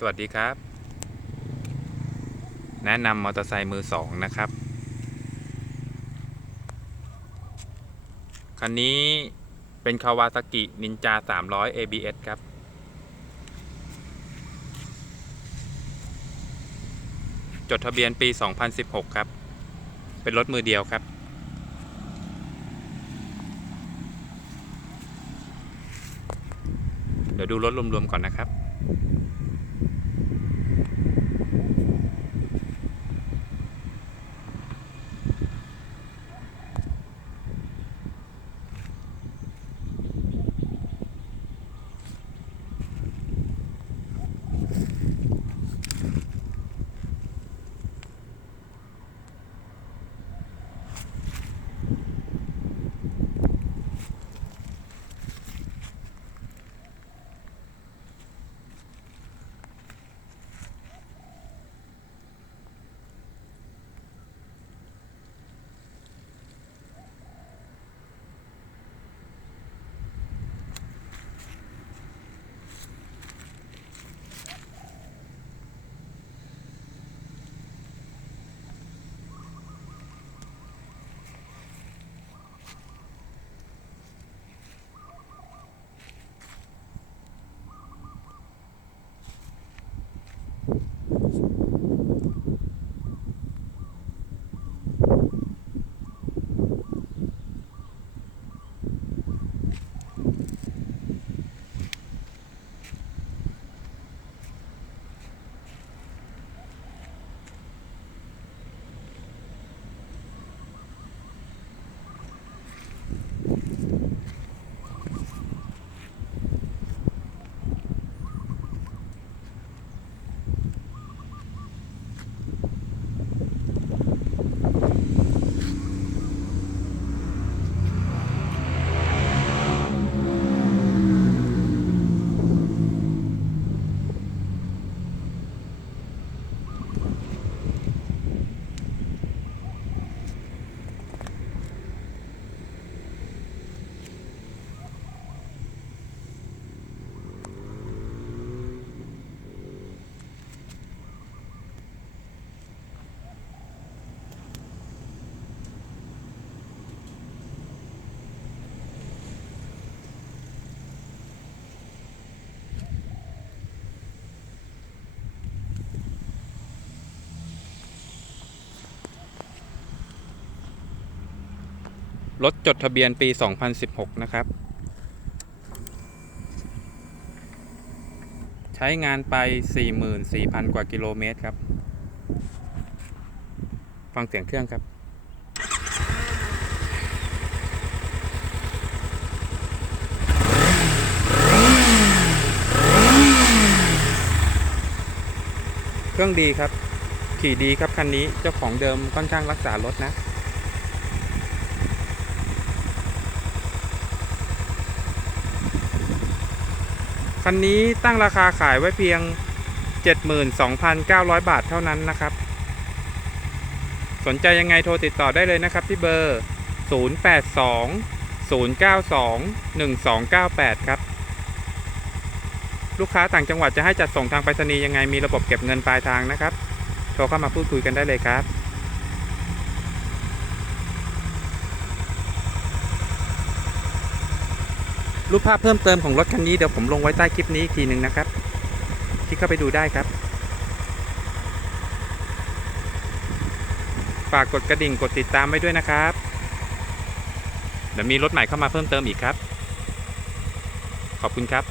สวัสดีครับ แนะนำมอเตอร์ไซค์มือสองนะครับ คันนี้เป็นคาวาซากินินจา 300 ABS ครับ จดทะเบียนปี 2016 ครับ เป็นรถมือเดียวครับเดี๋ยวดูรถรวมๆก่อนนะครับ guys. รถจดทะเบียนปี 2016 นะครับ ใช้งานไป 44,000 กว่ากิโลเมตรครับ ฟังเสียงเครื่องครับเครื่องดีครับ ขี่ดีครับคันนี้เจ้าของเดิมค่อนข้างรักษารถนะ คันนี้ตั้งราคาขายไว้เพียง 72,900 บาทเท่านั้นนะครับ สนใจยังไงโทรติดต่อได้เลยนะครับที่เบอร์ 082 092 1298 ครับ ลูกค้าต่างจังหวัดจะให้จัดส่งทางไปรษณีย์ยังไงมีระบบเก็บเงินปลายทางนะครับ โทรเข้ามาพูดคุยกันได้เลยครับ รูปภาพเพิ่มเติมของรถคันนี้เดี๋ยวผมลงไว้ใต้คลิปนี้อีกทีหนึ่งนะครับคลิกเข้าไปดูได้ครับ ฝากกดกระดิ่งกดติดตามไว้ด้วยนะครับ เดี๋ยวมีรถใหม่เข้ามาเพิ่มเติมอีกครับ ขอบคุณครับ